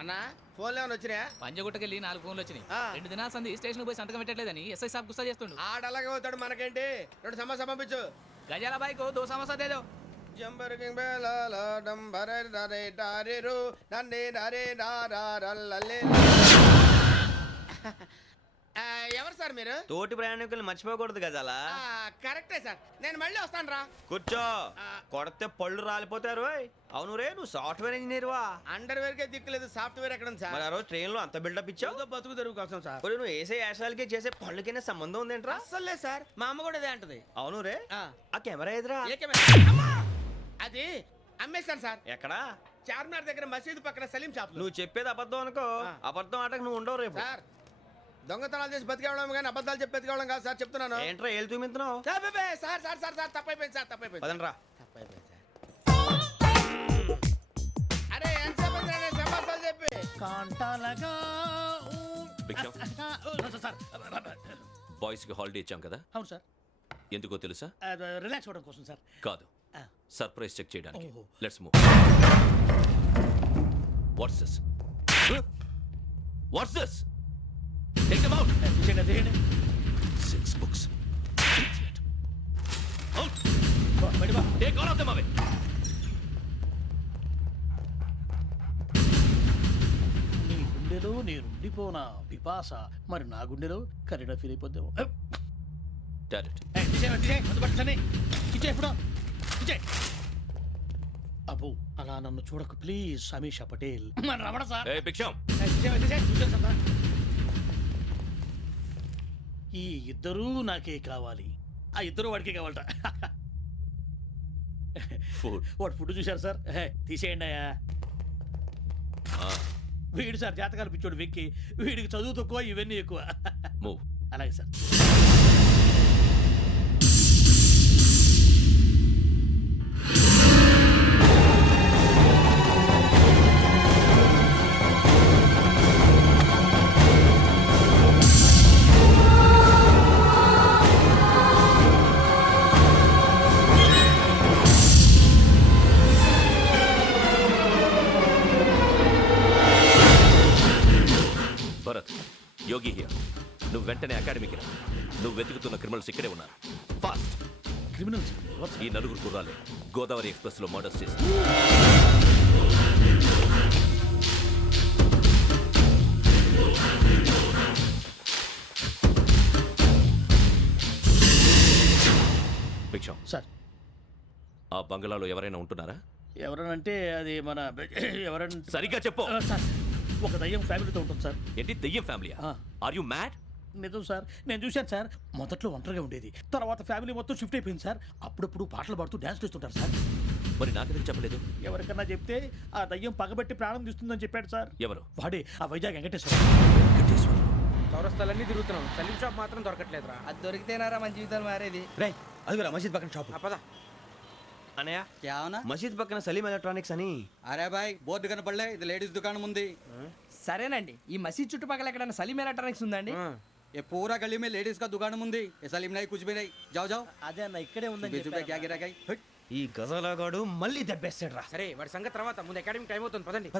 అన్నా ఫోన్లో ఏమైనా వచ్చినాయా? పంజగుట్టకెళ్ళి 4 ఫోన్లు వచ్చినాయి. ఆ. 2 దినాల సంది స్టేషన్ పోయి సంతకం పెట్టలేదని ఎస్ఐ సాబ్ గుస్తా చేస్తుండు. ఆడలాగే పోతాడు, మనకేంటి? 2 సమస్య పంపించు. గజాల బైక్ 2 సమస్య దేదో. జంబరకింగ్ బేలాల డంబరే డరే డారిరు నన్నే నరే నారారల్లలే. ఎవరు సార్ మీరు? తోటి ప్రయాణికులు మర్చిపోకూడదు గజాల. కరెక్టే సార్, నేను మళ్ళీ వస్తాను రా. కూర్చో, కొడితే పళ్ళు రాలిపోతారు. అవును రే, నువ్వు సాఫ్ట్వేర్ ఇంజనీర్ వా? అండర్వేర్ కే దిక్కులేదు, సాఫ్ట్వేర్ ఎక్కడ ఉంది సార్? మరి ఆ రోజు ట్రైన్ లో అంత బిల్డప్ ఇచ్చావు. ఏదో బతుకు తెరుగు కోసం సార్. మరి నువ్వు వేసే యాశాలకి చేసే పళ్ళకైనా సంబంధం ఉందేంట్రా? అస్సలు లేదు సార్, మా అమ్మ కూడా అదే అంటది. అవును రే, ఆ. ఆ కెమెరా ఎదురా ఏ కెమెరా? అమ్మా! అది అమ్మేశాను సార్. ఎక్కడా? చార్మినార్ దగ్గర మసీదు పక్కన సలీం షాప్. నువ్వు చెప్పేది అబద్ధం అనుకో. ఆ. అబద్ధం ఆటకు నువ్వు ఉండవు రేపు. సార్ దొంగతనాలు చేసి బతికేవడం కానీ అబద్ధాలు చెప్పి బతికేవడం కాదు సార్, చెప్తున్నాను. ఏంట్రా ఏళ్ళు చూపించినావు? Sir sir sir sir sir తప్పైపోయింది సార్, తప్పైపోయింది. పదండ్రా. తప్పైపోయింది సార్. అరే ఎంతసేపు సమాసాలు చెప్పి కాంటాలగా భిక్షం, సార్. బాయ్స్ కి హాలిడే ఇచ్చాం కదా, అవును సార్, ఎందుకో తెలుసా? రిలాక్స్ అవ్వడం కోసం సార్. కాదు, సర్ప్రైజ్ చెక్ చేయడానికి. ఓహో. Let's move. What's this? What's this? Take them out. తీయండి. 6 books. Idiot. Out. బయట బా. Take all of them away. నీ గుండెలో నేనుండిపోనా పిపాస, మరి నా గుండెలో కరీడా ఫీల్ అయిపోద్దాము. Got it. అబ్బో అలా నన్ను చూడకు ప్లీజ్, సమీషా పటేల్. మరి రమణ సార్. Hey, భిక్షం. చూశాను సార్. ఈ ఇద్దరూ నాకే కావాలి, ఆ ఇద్దరు వాడికే కావాలట. Food. వాడు ఫుడ్ చూశారు సార్. తీసేయండి అయ్యా. వీడు సార్ జాతకాలు పిచ్చోడు వెక్కి, వీడికి చదువు తక్కువ, ఇవన్నీ ఎక్కువ. Move. అలాగే సార్. Bharat, Yogi here. నువ్వు వెంటనే అకాడమీకి రా. నువ్వు వెతుకుతున్న క్రిమినల్స్ ఇక్కడే ఉన్నారు. ఫాస్ట్. క్రిమినల్స్ ఈ నలుగురు కుర్రాలే గోదావరి ఎక్స్ప్రెస్ లో మర్డర్స్ చేసి. భిక్షం, సార్. ఆ బంగ్లాలో ఎవరైనా ఉంటున్నారా? ఎవరనంటే అది మన ఎవరంటే సరిగ్గా చెప్పు. సార్, ఒక దయ్యం ఫ్యామిలీతో ఉంటుంది సార్. ఏంటి దెయ్యం ఫ్యామిలీ? ఆ. Are you mad? నిజం సార్, నేను చూశాను సార్. మొదట్లో ఒంటరిగా ఉండేది, తర్వాత ఫ్యామిలీ మొత్తం షిఫ్ట్ అయిపోయింది సార్. అప్పుడప్పుడు పాటలు పాడుతూ డ్యాన్స్ చేస్తుంటారు సార్. మరి నాకెందుకు చెప్పలేదు? ఎవరికన్నా చెప్తే ఆ దయ్యం పగబెట్టి ప్రాణం తీస్తుందని చెప్పాడు సార్. ఎవరు? వాడే ఆ వైజాగ్ వెంకటేశ్వర. చౌరస్తాలన్నీ తిరుగుతున్నాం, సలీం షాప్ మాత్రం దొరకట్లేదురా. అది దొరికితేనారా మన జీవితాలు మారేది. రే, అదిగురా మసీద్ పక్కన షాప్. పద. అనయ్య, क्या होना? మసీద్ పక్కన సలీం ఎలక్ట్రానిక్స్ అని. अरे भाई बहुत కనపడలే, ఇది లేడీస్ దుకాణం ఉంది. సరేనండి, ఈ మసీద్ చుట్టుపక్కల ఎక్కడైనా సలీం ఎలక్ట్రానిక్స్ ఉందండి? ये पूरा गली में लेडीज का दुकान मुंदी, ये सलीम नहीं कुछ भी नहीं. जाओ जाओ. అదే అన్న ఇక్కడే ఉందని 20 रुपए क्या गिरा गई? ఈ గజాలగాడు మళ్ళీ దెబ్బేస్తాడు రా. సరే వాడి సంగతి తర్వాత, ముందు అకాడమిక్ టైం అవుతుంది, పదండి.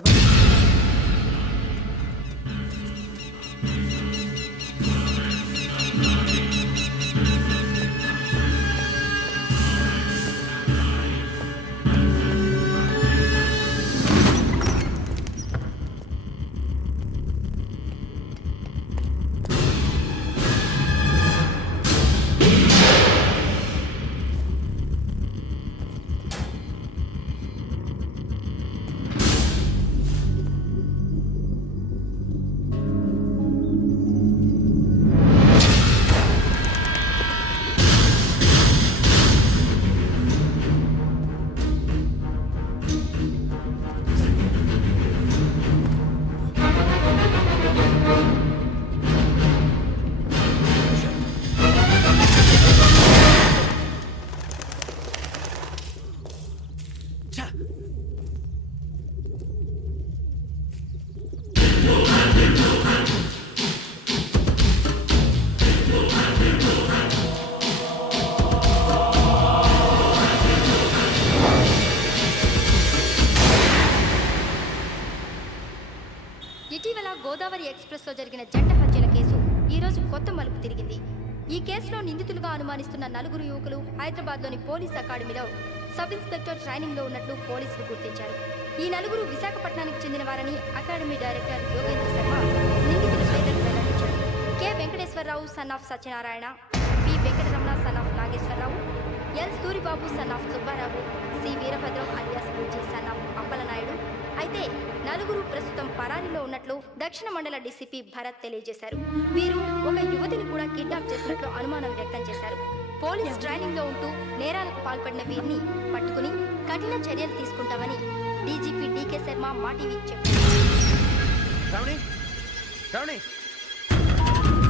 ఇటీవల గోదావరి ఎక్స్ప్రెస్లో జరిగిన జంట హత్యల కేసు ఈరోజు కొత్త మలుపు తిరిగింది. ఈ కేసులో నిందితులుగా అనుమానిస్తున్న 4 యువకులు హైదరాబాద్లోని పోలీస్ అకాడమీలో సబ్ ఇన్స్పెక్టర్ ట్రైనింగ్లో ఉన్నట్లు పోలీసులు గుర్తించారు. ఈ 4 విశాఖపట్నానికి చెందిన వారని అకాడమీ డైరెక్టర్ యోగేంద్ర శర్మ నిందితుల పేర్లను వెల్లడించారు. K Venkateswara Rao son of Satyanarayana, P Venkataramana son of Nageswara Rao, L Suribabu son of Subba Rao, C Veerabhadram alias Bujji son of Appalanaidu. అయితే 4 ప్రస్తుతం పరారీలో ఉన్నట్లు దక్షిణ మండల డీసీపీ భరత్ తెలియజేశారు. వీరు ఒక యువతిని కూడా కిడ్నాప్ చేసినట్లు అనుమానం వ్యక్తం చేశారు. పోలీస్ ట్రైనింగ్ లో ఉంటూ నేరాలకు పాల్పడిన వీరిని పట్టుకుని కఠిన చర్యలు తీసుకుంటామని డీజీపీ డీకే శర్మ మా టీవీకి చెప్పారు. శ్రావణి శ్రావణి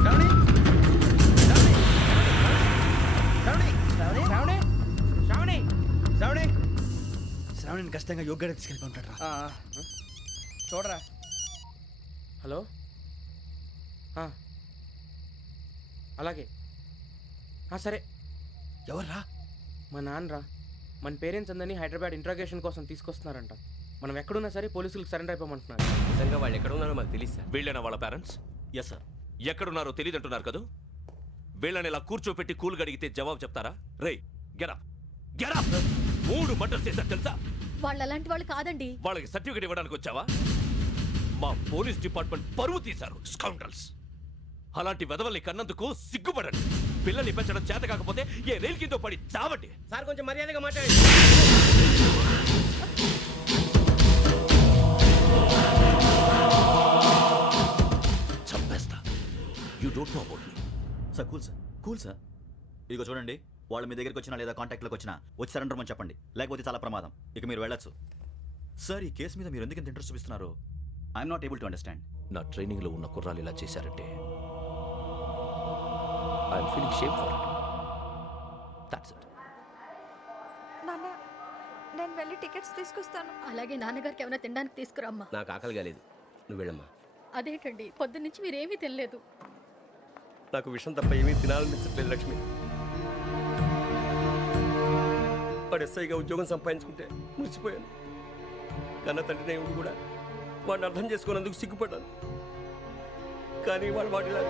శ్రావణి శ్రావణి శ్రావణి శ్రావణి శ్రావణి శ్రావణి శ్రావణిని ఖచ్చితంగా యోగ్యత తీసుకెళ్ళి ఉంటాడు రా. చూడరా. హలో అలాగే సరే. ఎవర్రా? మా నాన్నరా. మన పేరెంట్స్ అందరినీ హైదరాబాద్ ఇంట్రాగేషన్ కోసం తీసుకొస్తున్నారంట. మనం ఎక్కడున్నా సరే పోలీసులకు సరెండర్ అయిపోమంటున్నారు. నిజంగా వాళ్ళు ఎక్కడ ఉన్నారో మాకు తెలియదు సార్. వీళ్ళైనా వాళ్ళ పేరెంట్స్? Yes sir. ఎక్కడున్నారో తెలియదంటున్నారు కదా. వీళ్ళని ఇలా కూర్చోపెట్టి కూల్ గడిగితే జవాబు చెప్తారా? రే గెటప్ గెటప్. 3 మర్డర్స్ చేశారు తెలుసా? వాళ్ళు అలాంటి వాళ్ళు కాదండి. వాళ్ళకి సర్టిఫికేట్ ఇవ్వడానికి వచ్చావా? మా పోలీస్ డిపార్ట్మెంట్ పరువు తీశారు స్కౌండ్రల్స్. అలాంటి వెధవల్ని కన్నందుకు సిగ్గుపడండి. పిల్లల్ని పెంచడం చేత కాకపోతే ఏ రైలు కింద పడి చావండి. సార్ కొంచెం మర్యాదగా మాట్లాడండి. చంపేస్తా. You don't know about me. Sir cool sir. ఇదిగో చూడండి, వాళ్ళు మీ దగ్గరికి వచ్చినా లేదా కాంటాక్ట్లోకి వచ్చినా వచ్చి సరెండర్ అని చెప్పండి, లేకపోతే చాలా ప్రమాదం. ఇక మీరు వెళ్ళొచ్చు. సార్, ఈ కేసు మీద మీరు ఎందుకు ఇంత ఇంట్రెస్ట్ చూపిస్తున్నారు? I'm not able to understand. నా ట్రైనింగ్లో ఉన్న కుర్రాలు ఇలా చేశారంటే I'm feeling shame for it. That's it. నాన్న, నేను వెళ్ళి టికెట్స్ తీసుకొస్తాను. అలాగే నాన్నగారికి ఏమైనా తినడానికి తీసుకురామ్మా. నాకు ఆకలి కాలేదు, నువ్వు వెళ్ళమ్మా. అదేంటండి, పొద్దున్నుంచి మీరేమీ తినలేదు. నాకు విషయం తప్ప ఏమీ తినాలనిపించట్లేదు లక్ష్మి. వాడు ఎస్ఐగా ఉద్యోగం సంపాదించుకుంటే మురిసిపోయాను. కన్న తండ్రినే ఉండి కూడా వాడిని అర్థం చేసుకున్నందుకు సిగ్గుపడ్డాను. కానీ వాడు వాడిలా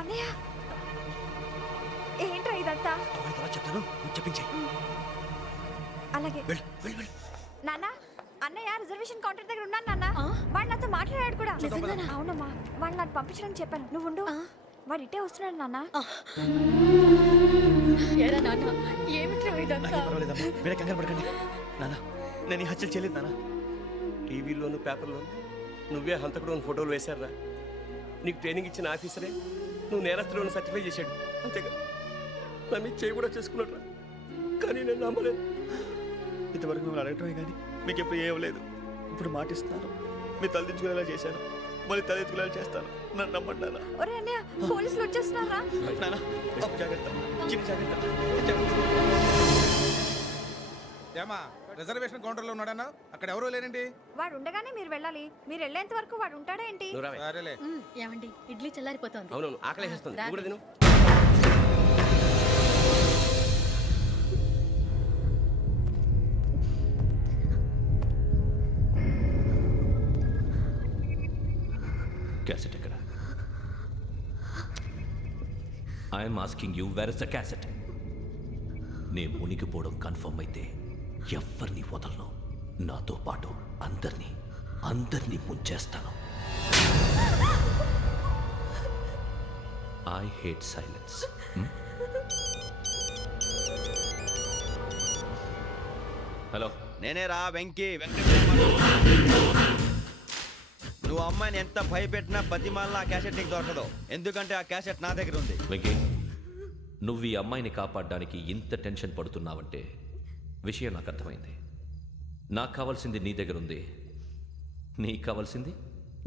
అన్నయ్య, ఏంట్రా ఇదంతా? చెప్తాను, చెప్పించే. అలాగే నాన్న. అన్నయ్య రిజర్వేషన్ కౌంటర్ దగ్గర ఉన్నాను నాన్న. వాడు నాతో మాట్లాడాడు కూడా. అవునమ్మా, వాడు నాకు పంపించడానికి చెప్పాను. నువ్వు ఉండు, వాడు ఇట్టే వస్తున్నాడు నాన్న. వేరే కంగారు పడకండి నాన్న. నేను ఈ హత్యలు చేయలేదు నాన్న. టీవీలోను పేపర్లోను నువ్వే హంతకుడు ఫోటోలు వేశారా? నీకు ట్రైనింగ్ ఇచ్చిన ఆఫీసరే నువ్వు నేరస్తులను సర్టిఫై చేశాడు. అంతేగా నా మీద చేయి కూడా చేసుకున్నట్రా. కానీ నేను నమ్మలేదు. ఇంతవరకు మిమ్మల్ని అడగటమే కానీ మీకు ఎప్పుడు ఏమలేదు. ఇప్పుడు మాటిస్తున్నాను, మీ తలదించుకునేలా చేశాను, మళ్ళీ తలెత్తుకునేలా చేస్తాను. నన్ను నమ్మండి నాన్న. ఒరే అన్నయ్య, పోలీసులు వచ్చేస్తున్నారా? నాన్న జాగ్రత్త, చిన్న జాగ్రత్త. ఏమా రిజర్వేషన్ కౌంటర్లో ఉన్నాడన్నా? అక్కడ ఎవరూ లేనండి. వాడు ఉండగానే మీరు వెళ్ళాలి. మీరు వెళ్ళేంత వరకు వాడు ఉంటాడా ఏంటి? సరేలే. ఏమండి, ఇడ్లీ చల్లారిపోతుంది. అవునవును, ఆకలేస్తుంది. నువ్వు కూడా తిను. క్యాసెట్ ఎక్కడ? I'm asking you, where is the cassette? నే మునిగిపోవడం కన్ఫర్మ్ అయితే ఎవ్వరిని వదలను. నాతో పాటు అందరినీ ముంచేస్తాను. I hate silence. హలో, నేనే రా వెంకీ. నువ్వు అమ్మాయిని ఎంత భయపెట్టినా బతిమాలినా ఆ క్యాసెట్ నీకు దొరకదు. ఎందుకంటే ఆ క్యాసెట్ నా దగ్గర ఉంది. వెంకీ, నువ్వు ఈ అమ్మాయిని కాపాడడానికి ఇంత టెన్షన్ పడుతున్నావంటే విషయం నాకు అర్థమైంది. నాకు కావాల్సింది నీ దగ్గర ఉంది, నీకు కావాల్సింది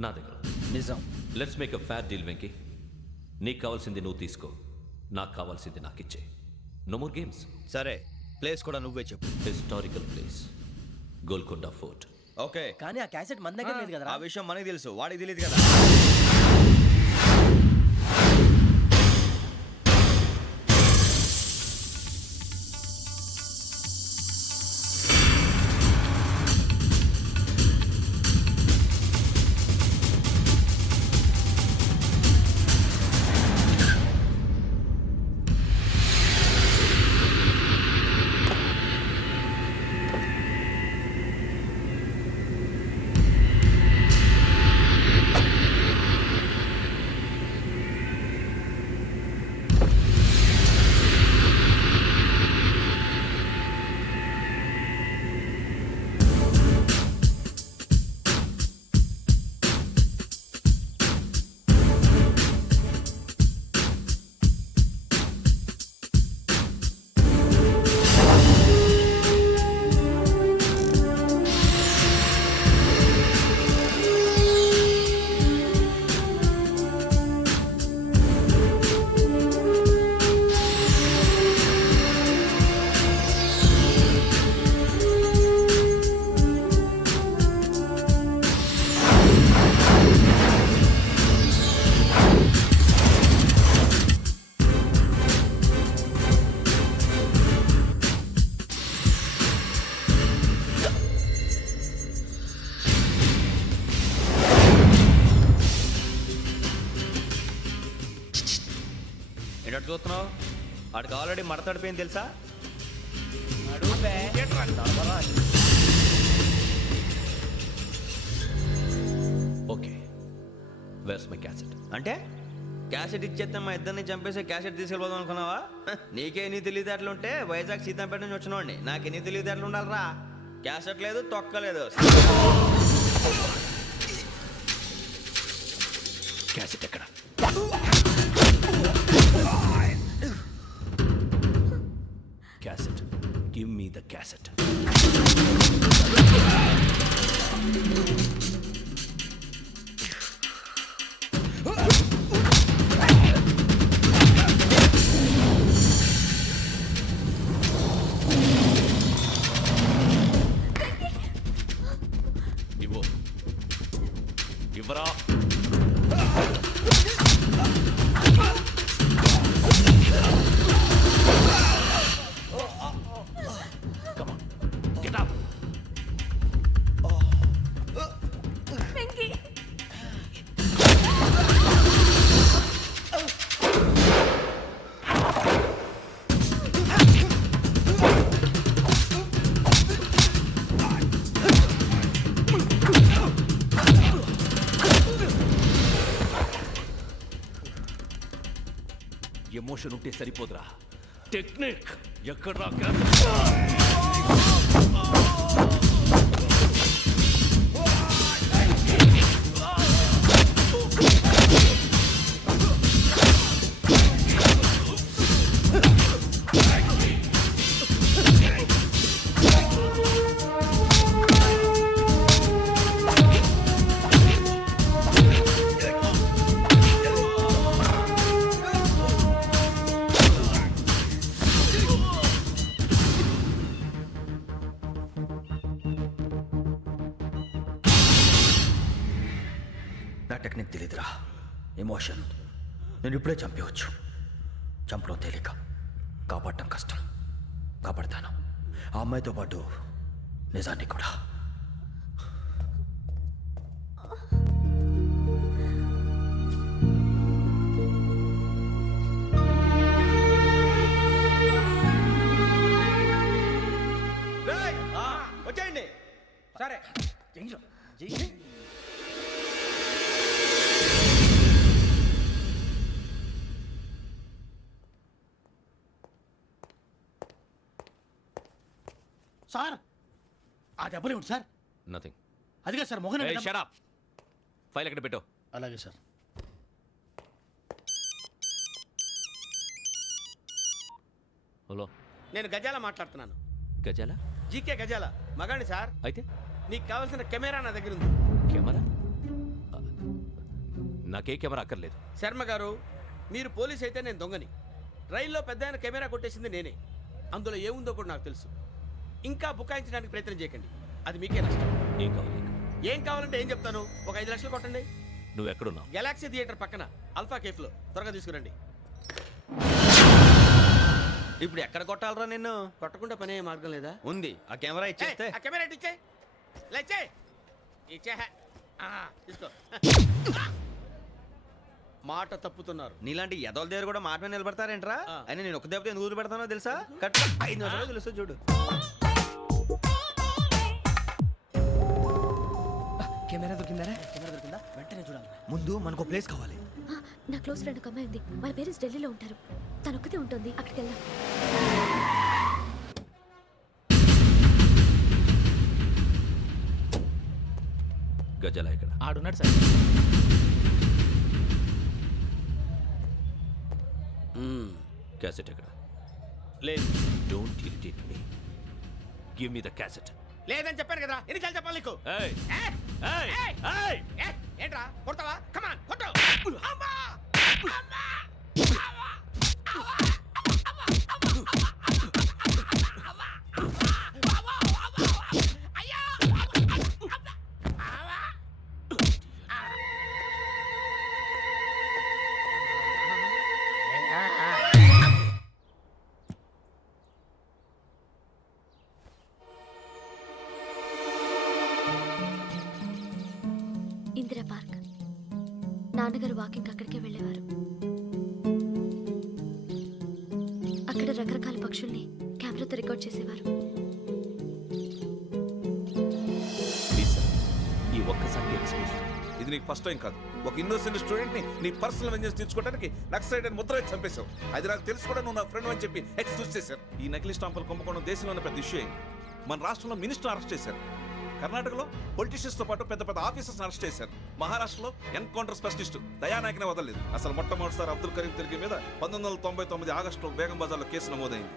నా దగ్గర. నిజం. Let's make a fair deal Venky. నీకు కావాల్సింది నువ్వు తీసుకో, నాకు కావాల్సింది నాకు ఇచ్చే. No more games. సరే, ప్లేస్ కూడా నువ్వే చెప్పు. Historical place, Golconda fort. Okay, కానీ ఆ క్యాసెట్ మన దగ్గర లేదు కదా. ఆ విషయం మనకి తెలుసు, వాడికి తెలియదు కదా. ఏంటో చూస్తున్నావు వాడికి ఆల్రెడీ మడతడిపోయింది తెలుసా ఓకే వేర్స్ మై క్యాసెట్? అంటే క్యాసెట్ ఇచ్చేస్తే మా ఇద్దరిని చంపేసి క్యాసెట్ తీసుకెళ్ళిపోదాం అనుకున్నావా నీకే ఎన్ని తెలివితేటలు ఉంటే వైజాగ్ సీతంపేట నుంచి వచ్చినోడిని నాకు ఎన్ని తెలివితేటలు ఉండాలరా క్యాసెట్ లేదు తొక్కలేదు క్యాసెట్ ఎక్కడ? Cassette, give me the cassette. ఇవ్వు, ఇవ్వరా. Come on, get up. Emotion ఉంటే సరిపోదురా, టెక్నిక్ ఎక్కడ్రా? నా టెక్నిక్ తెలీదురా ఎమోషన్ నేను ఇప్పుడే చంపేవచ్చు చంపడం తేలిక కాపాడటం కష్టం కాపాడతాను ఆ అమ్మాయితో పాటు నిజాన్ని కూడా వచ్చేయండి సరే సార్ ఆ దెబ్బలు ఏమిటి సార్? నథింగ్. అదిగా సార్ మొహన్ షట్ అప్. ఫైల్ ఎక్కడ పెట్టు? అలాగే సార్. హలో, నేను గజాల మాట్లాడుతున్నాను. గజాల? జీకే గజాల మగాండి సార్. అయితే నీకు కావాల్సిన కెమెరా నా దగ్గర ఉంది. కెమెరా? నాకే కెమెరా అక్కర్లేదు. శర్మ గారు, మీరు పోలీస్ అయితే నేను దొంగని. రైల్లో పెద్ద ఆయన కెమెరా కొట్టేసింది నేనే. అందులో ఏముందో కూడా నాకు తెలుసు. ఇంకా బుకాయించడానికి ప్రయత్నం చేయకండి, అది మీకే నష్టం. ఏం కావాలి నీకు? ఏం కావాలంటే ఏం చెప్తాను, ఒక 5 లక్షలు కొట్టండి. నువ్వు ఎక్కడున్నావు? గెలాక్సీ థియేటర్ పక్కన అల్ఫా కేఫ్లో. త్వరగా తీసుకురండి. ఇప్పుడు ఎక్కడ కొట్టాలరా నిన్ను కొట్టకుండా పనే మార్గం లేదా? ఉంది ఆ కెమెరా ఇచ్చేస్తే ఆ కెమెరా ఇచ్చే లేచే ఇచ్చే తీసుకో. మాట తప్పుతున్నారు. నీలాంటి ఎదల దగ్గర కూడా మాట మీద నిలబడతారేంట్రా ఆ. అని నేను ఒక దెబ్బతో ఎందుకు ఊరు పెడతానో తెలుసా కట్ 5 నిమిషాలు తెలుసు చూడు కెమెరా దొరికిందరా? కెమెరా దొరికిందా? వెంటనే చూడాలి. ముందు మనకు ప్లేస్ కావాలి. నా క్లోజ్ ఫ్రెండ్ ఒక అమ్మాయి ఉంది, వాళ్ళ పేరెంట్స్ ఢిల్లీలో ఉంటారు. తను ఒక్కతే ఉంటుంది, అక్కడికి వెళ్దాం. గజాల ఎక్కడ? ఆడున్నాడు సార్. క్యాసెట్ ఎక్కడ? లేదు. Don't irritate me. Give me the cassette. లేదని చెప్పాను కదా, ఎన్నిసార్లు చెప్పాలి నీకు? ఏయ్ ఏయ్! ఏయ్ ఏయ్! ఏయ్! ఏయ్! ఏంట్రా కొడతావా? కమాన్ కొట్టు. అమ్మా! అమ్మా! ఇందిరా పార్క్. నాన్నగారు వాకింగ్ అక్కడికే వెళ్ళేవారు. అక్కడ రకరకాల పక్షుల్ని కెమెరాతో రికార్డ్ చేసేవారు. ప్లీజ్ సార్ ఈ ఒక్కసారి ఎక్స్క్యూజ్. ఇది నీకు ఫస్ట్ టైం కాదు. ఒక ఇన్నోసెంట్ స్టూడెంట్ ని నీ పర్సనల్ వెంజెన్స్ తీర్చుకోవడానికి నక్సలైట్ అని ముద్ర వేసి చంపేశావు. అది నాకు తెలుసు కూడా నువ్వు నా ఫ్రెండ్ అని చెప్పి ఎక్స్క్యూజ్ చేశారు. ఈ నకిలీ స్టాంపులు కుంభకోణం దేశంలోనే పెద్ద ఇష్యూ అయింది. మన రాష్ట్రంలో మినిస్టర్ అరెస్ట్ చేశారు. కర్ణాటకలో పొలిటీషియన్స్ తో పాటు పెద్ద పెద్ద ఆఫీసర్స్ అరెస్ట్ చేశారు. మహారాష్ట్రలో ఎన్కౌంటర్ స్పెషలిస్ట్ దయానాయకనే వదలలేదు. అసలు మొట్టమొదటిసారి అబ్దుల్ కరీం తిరిగి మీద 1999 ఆగస్టులో బేగం బజార్లో కేసు నమోదైంది.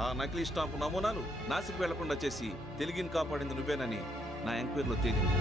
ఆ నకిలీ స్టాంపు నమూనాలు నాసిక్ వెళ్లకుండా చేసి తెలుగుని కాపాడింది నువ్వేనని నా ఎంక్వైరీలో తేలింది.